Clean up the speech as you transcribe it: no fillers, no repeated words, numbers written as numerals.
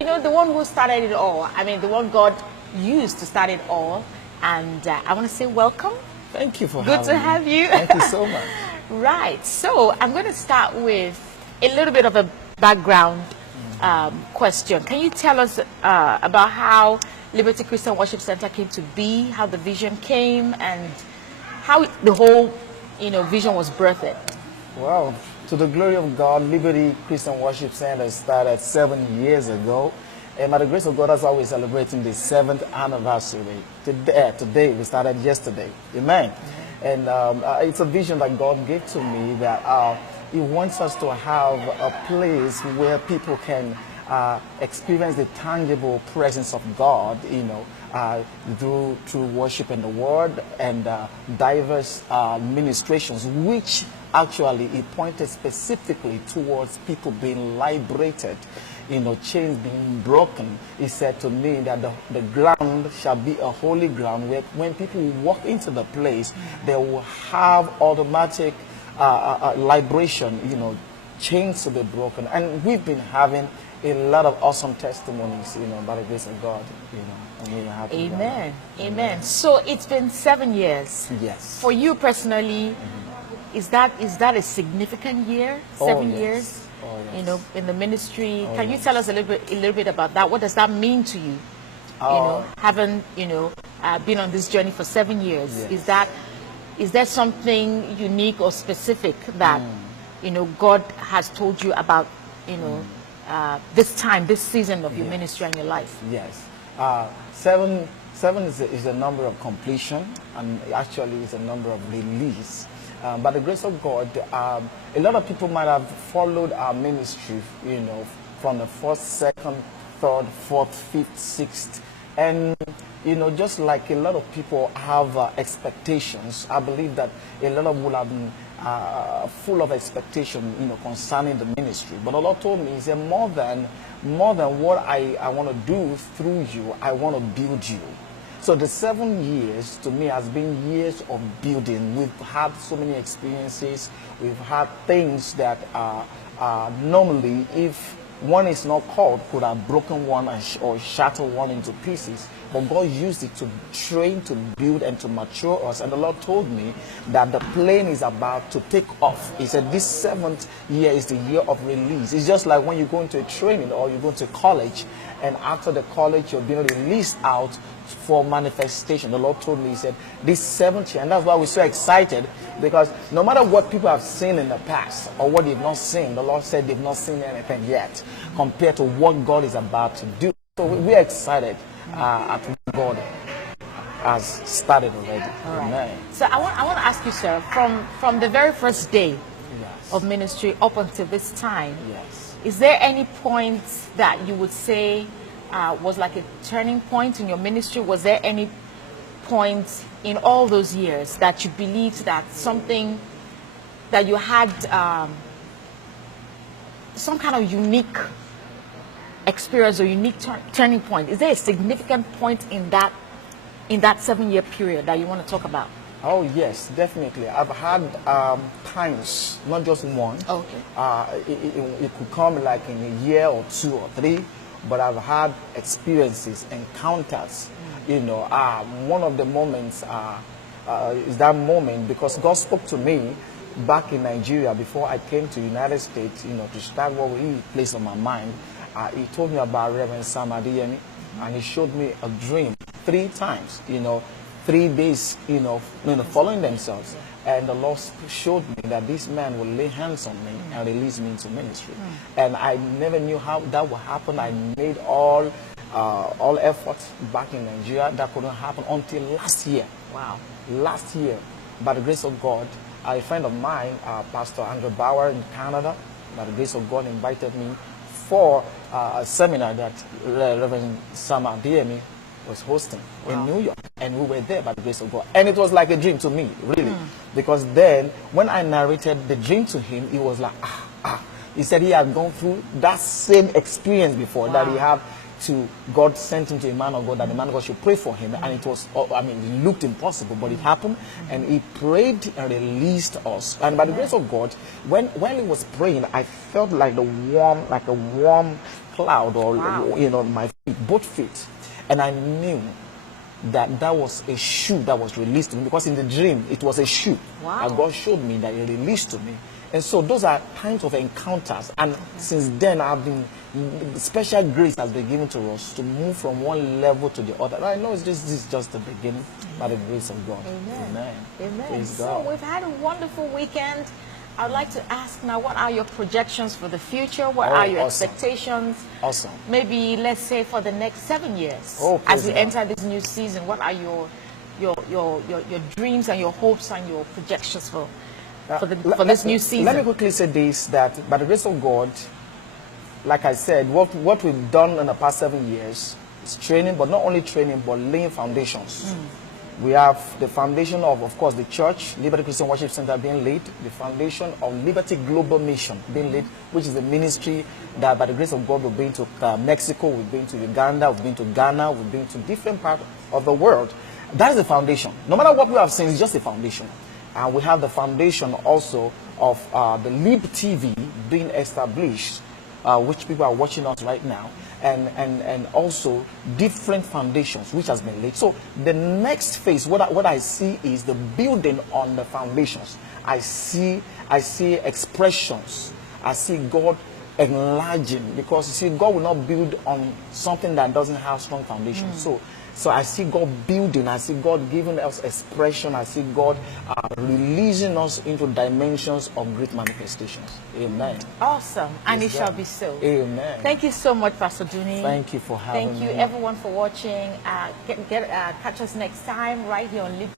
You know, the one who started it all. I mean, the one God used to start it all. And I want to say welcome. Thank you for having me. Good to have you. Thank you so much. Right. So I'm going to start with a little bit of a background question. Can you tell us about how Liberty Christian Worship Center came to be, how the vision came, and how the whole, vision was birthed? Well, to the glory of God, Liberty Christian Worship Center started 7 years ago. And by the grace of God, that's why we're celebrating the 7th anniversary. Today, we started yesterday. Amen. And it's a vision that God gave to me that He wants us to have a place where people can experience the tangible presence of God, through worship in the Word and diverse ministrations, which actually He pointed specifically towards people being liberated, chains being broken. He said to me that the ground shall be a holy ground where when people walk into the place, they will have automatic liberation, chains to be broken. And we've been having a lot of awesome testimonies, by the grace of God, and we're happy. Amen. Amen. So it's been 7 years. Yes. For you personally, is that a significant year? 7 years? Oh, yes. In the ministry. Oh, Can you tell us a little bit about that? What does that mean to you? Having been on this journey for 7 years, yes. Is there something unique or specific that God has told you about this season of your ministry and your life? Yes. Seven is a number of completion, and actually is a number of release. By the grace of God, a lot of people might have followed our ministry, from the first, second, third, fourth, fifth, sixth. And, just like a lot of people have expectations, I believe that a lot of will have been full of expectation, concerning the ministry. But the Lord told me, He said, more than what I want to do through you, I want to build you. So the 7 years to me has been years of building. We've had so many experiences. We've had things that normally, if one is not called, could have broken one or shattered one into pieces. But God used it to train, to build, and to mature us. And the Lord told me that the plane is about to take off. He said this 7th year is the year of release. It's just like when you go into a training or you go to college, and after the college you're being released out for manifestation. The Lord told me, He said, this 7th year, and that's why we're so excited, because no matter what people have seen in the past or what they've not seen, the Lord said they've not seen anything yet compared to what God is about to do. So we're excited at what God has started already. All right. Amen. So I want to ask you, sir, from the very first day of ministry up until this time, is there any point that you would say was like a turning point in your ministry? Was there any point in all those years that you believed that something that you had some kind of unique experience or unique turning point? Is there a significant point in that 7 year period that you want to talk about? Oh yes, definitely. I've had times, not just one. Okay. It could come like in a year or 2 or 3, but I've had experiences, encounters. One of the moments is that moment because God spoke to me back in Nigeria before I came to the United States. To start what He placed on my mind. He told me about Reverend Sam Adeyemi, and He showed me a dream 3 times. 3 days, following themselves. And the Lord showed me that this man will lay hands on me and release me into ministry. And I never knew how that would happen. I made all efforts back in Nigeria. That couldn't happen until last year. Wow. Last year, by the grace of God, a friend of mine, Pastor Andrew Bauer in Canada, by the grace of God, invited me for a seminar that Reverend Sam Adeyemi was hosting in New York, and we were there by the grace of God. And it was like a dream to me, really, because then when I narrated the dream to him, he was like, He said he had gone through that same experience before, that he had God sent him to a man of God that the man of God should pray for him, and it was, I mean, it looked impossible, but it happened, and he prayed and released us. And by the grace of God, when he was praying, I felt like a warm cloud, or my feet, both feet, and I knew that was a shoe that was released to me, because in the dream it was a shoe. And God showed me that he released to me. And so those are kinds of encounters, and since then special grace has been given to us to move from one level to the other. I know this is just the beginning. By the grace of God. Amen. Amen. Praise so God. We've had a wonderful weekend. I'd like to ask now, what are your projections for the future? What are your expectations? Awesome. Maybe, let's say, for the next 7 years, as we enter this new season, what are your dreams and your hopes and your projections for this new season? Let me quickly say this, that by the grace of God, like I said, what we've done in the past 7 years is training, but not only training, but laying foundations. We have the foundation of course, the church, Liberty Christian Worship Center being laid, the foundation of Liberty Global Mission being laid, which is the ministry that by the grace of God we've been to Mexico, we've been to Uganda, we've been to Ghana, we've been to different parts of the world. That is the foundation. No matter what we have seen, it's just a foundation. And we have the foundation also of the Lib TV being established, which people are watching us right now, and also different foundations which has been laid. So the next phase, what I see is the building on the foundations. I see expressions. I see God enlarging, because you see, God will not build on something that doesn't have strong foundation. So I see God building, I see God giving us expression, I see God releasing us into dimensions of great manifestations. Amen. Awesome. And it shall be so. Amen. Thank you so much, Pastor Duni. Thank you for having me. Thank you, everyone, for watching. Catch us next time right here on Lib